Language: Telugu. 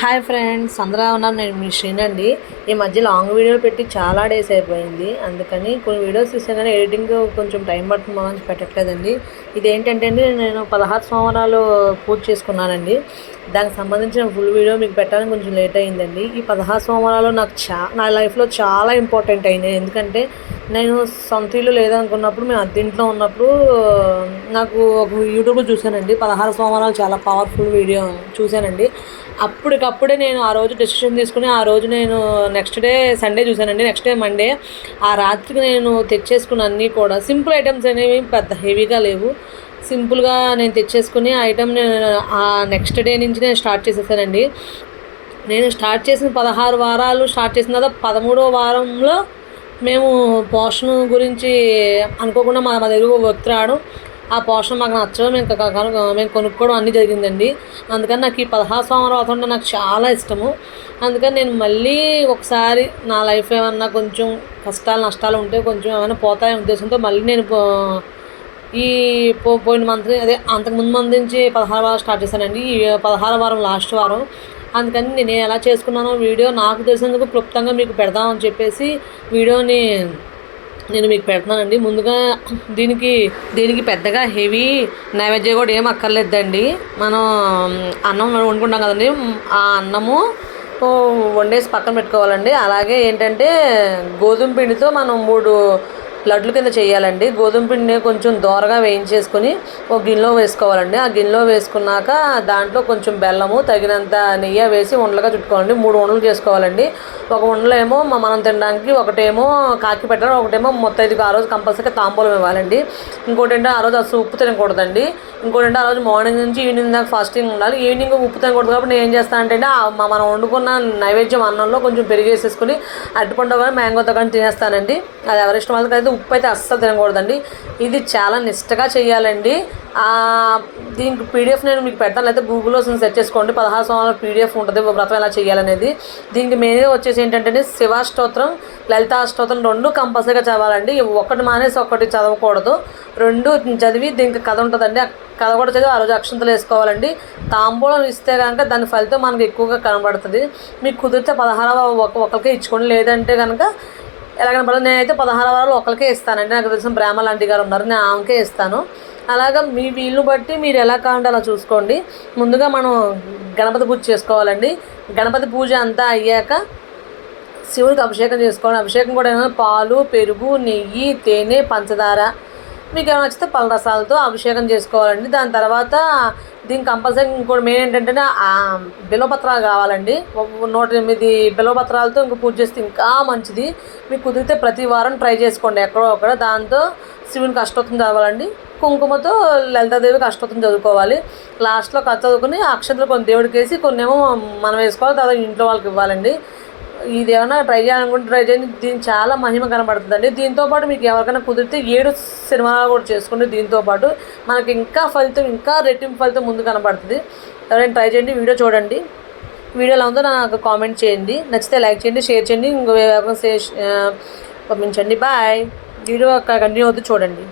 హాయ్ ఫ్రెండ్స్, అందరూ ఉన్నారు. నేను మీ శ్రీనండి. ఈ మధ్య లాంగ్ వీడియోలు పెట్టి చాలా డేస్ అయిపోయింది. అందుకని కొన్ని వీడియోస్ తీసాను కానీ ఎడిటింగ్ కొంచెం టైం పడుతుంది అని పెట్టట్లేదండి. ఇదేంటంటే అండి, నేను 16 సంవత్సరాలు పూర్తి చేసుకున్నానండి. దానికి సంబంధించిన ఫుల్ వీడియో మీకు పెట్టడానికి కొంచెం లేట్ అయిందండి. ఈ 16 సంవత్సరాలు నాకు నా లైఫ్లో చాలా ఇంపార్టెంట్ అయింది. ఎందుకంటే నేను సొంత ఇల్లు లేదనుకున్నప్పుడు, మేము అద్దెంట్లో ఉన్నప్పుడు నాకు ఒక యూట్యూబ్లో చూశానండి. 16 సంవత్సరాలు చాలా పవర్ఫుల్ వీడియో చూశానండి. అప్పటికప్పుడే నేను ఆ రోజు డెసిషన్ తీసుకుని, ఆ రోజు నేను నెక్స్ట్ డే సండే చూశానండి. నెక్స్ట్ డే మండే ఆ రాత్రికి నేను తెచ్చేసుకున్న అన్నీ కూడా సింపుల్ ఐటమ్స్ అనేవి పెద్ద హెవీగా లేవు. సింపుల్గా నేను తెచ్చేసుకుని ఆ ఐటమ్ నేను ఆ నెక్స్ట్ డే నుంచి నేను స్టార్ట్ చేసేసానండి. నేను స్టార్ట్ చేసిన 16 వారాలు స్టార్ట్ చేసిన తర్వాత 13వ వారంలో మేము పోషణ గురించి అనుకోకుండా మా మా దగ్గర వ్యక్తి రావడం, ఆ పోషణ మాకు నచ్చడం, మేము కొనుక్కోవడం అన్నీ జరిగిందండి. అందుకని నాకు ఈ 16 సంవత్సరాలు అవుతుంటే నాకు చాలా ఇష్టము. అందుకని నేను మళ్ళీ ఒకసారి నా లైఫ్ ఏమన్నా కొంచెం కష్టాలు నష్టాలు ఉంటే కొంచెం ఏమైనా పోతాయనే ఉద్దేశంతో మళ్ళీ నేను ఈ పోయిన మంత్ అదే అంతకుముందు మంత్ నుంచి 16 వారం స్టార్ట్ చేశానండి. ఈ 16 వారం లాస్ట్ వారం. అందుకని నేను ఎలా చేసుకున్నానో వీడియో నాకు తెలిసినందుకు క్లుప్తంగా మీకు పెడదామని చెప్పేసి వీడియోని నేను మీకు పెడుతున్నానండి. ముందుగా దీనికి పెద్దగా హెవీ నైవేద్యం కూడా ఏం అక్కర్లేదండి. మనం అన్నం వండుకుంటాం కదండి, ఆ అన్నము వండేసి పక్కన పెట్టుకోవాలండి. అలాగే ఏంటంటే గోధుమ పిండితో మనం 3 లడ్లు కింద చేయాలండి. గోధుమ పిండిని కొంచెం దోరగా వేయించేసుకొని ఒక గిన్నెలో వేసుకోవాలండి. ఆ గిన్నెలో వేసుకున్నాక దాంట్లో కొంచెం బెల్లము, తగినంత నెయ్యి వేసి ఉండలుగా చుట్టుకోవాలండి. 3 ఉండలు చేసుకోవాలండి. ఒక ఉండలో ఏమో మనం తినడానికి, ఒకటేమో కాకి పెట్టడం, ఒకటేమో మొత్తైదుగా ఆ రోజు కంపల్సరీగా తాంబూలం ఇవ్వాలండి. ఇంకోటి ఏంటంటే ఆ రోజు అసలు ఉప్పు తినకూడదండి. ఇంకోటి అంటే ఆ రోజు మార్నింగ్ నుంచి ఈవినింగ్ దాకా ఫాస్టింగ్ ఉండాలి. ఈవినింగ్ ఉప్పు తినకూడదు కాబట్టి నేను ఏం చేస్తానంటే మనం వండుకున్న నైవేద్యం అన్నంలో కొంచెం పెరిగేసేసుకుని అరటిపండు కానీ మ్యాంగోతో కానీ తినేస్తానండి. అది ఎవరిష్టం వాళ్ళకి. అయితే ఉప్పు అయితే అస్సలు తినకూడదండి. ఇది చాలా నిష్టగా చేయాలండి. దీనికి పీడిఎఫ్ నేను మీకు పెడతాను, అయితే గూగుల్లో సెర్చ్ చేసుకోండి. 16 సంవత్సరాల పీడిఎఫ్ ఉంటుంది, వ్రతం ఎలా చేయాలనేది. దీనికి మెయిన్గా వచ్చేసి ఏంటంటే శివాష్టోత్రం, లలితాష్టోత్రం 2 కంపల్సరీగా చదవాలండి. ఒకటి మానేసి ఒకటి చదవకూడదు. 2 చదివి దీనికి కథ ఉంటుందండి. ఆ కథ కూడా చదివి ఆ రోజు అక్షంతలు వేసుకోవాలండి. తాంబూలం ఇస్తే కనుక దాని ఫలితం మనకు ఎక్కువగా కనబడుతుంది. మీకు కుదిరితే 16వ ఒకరికే ఇచ్చుకోండి, లేదంటే కనుక ఎలాగైనా పడదు. నేనైతే 16 వారాలు ఒకరికే ఇస్తానండి. నాకు తెలిసిన బ్రాహ్మణ లాంటి గారు ఉన్నారు, నేను ఆమెకే ఇస్తాను. అలాగా మీ వీలు బట్టి మీరు ఎలా కావాలంటే అలా చూసుకోండి. ముందుగా మనం గణపతి పూజ చేసుకోవాలండి. గణపతి పూజ అంతా అయ్యాక శివుడికి అభిషేకం చేసుకోవాలి. అభిషేకం కూడా ఏమైనా పాలు, పెరుగు, నెయ్యి, తేనె, పంచదార, మీకు ఏమైనా నచ్చితే పళ్ళ రసాలతో అభిషేకం చేసుకోవాలండి. దాని తర్వాత దీనికి కంపల్సరీ ఇంకోటి మెయిన్ ఏంటంటే బిల్వపత్రాలు కావాలండి. 108 బిల్వపత్రాలతో ఇంక పూజ చేస్తే ఇంకా మంచిది. మీకు కుదిరితే ప్రతి వారం ట్రై చేసుకోండి ఎక్కడో అక్కడ. దాంతో శివునికి అష్టోత్తరం చదవాలండి. కుంకుమతో లలితాదేవికి అష్టోత్తరం చదువుకోవాలి. లాస్ట్లో కథ చదువుకుని అక్షంతలు కొన్ని దేవుడికి వేసి కొన్ని ఏమో మనం వేసుకోవాలి, తర్వాత ఇంట్లో వాళ్ళకి ఇవ్వాలండి. ఇది ఏమైనా ట్రై చేయాలనుకుంటే ట్రై చేయండి. దీని చాలా మహిమ కనబడుతుందండి. దీంతోపాటు మీకు ఎవరికైనా కుదిరితే 7 సినిమాలు కూడా చేసుకోండి. దీంతోపాటు మనకి ఇంకా ఫలితం, ఇంకా రెట్టింపు ఫలితం ముందు కనబడుతుంది. ఎవరైనా ట్రై చేయండి, వీడియో చూడండి. వీడియోలో ఉందో నాకు కామెంట్ చేయండి. నచ్చితే లైక్ చేయండి, షేర్ చేయండి, ఇంకో పంపించండి. బాయ్. వీడియో కంటిన్యూ అవుతూ చూడండి.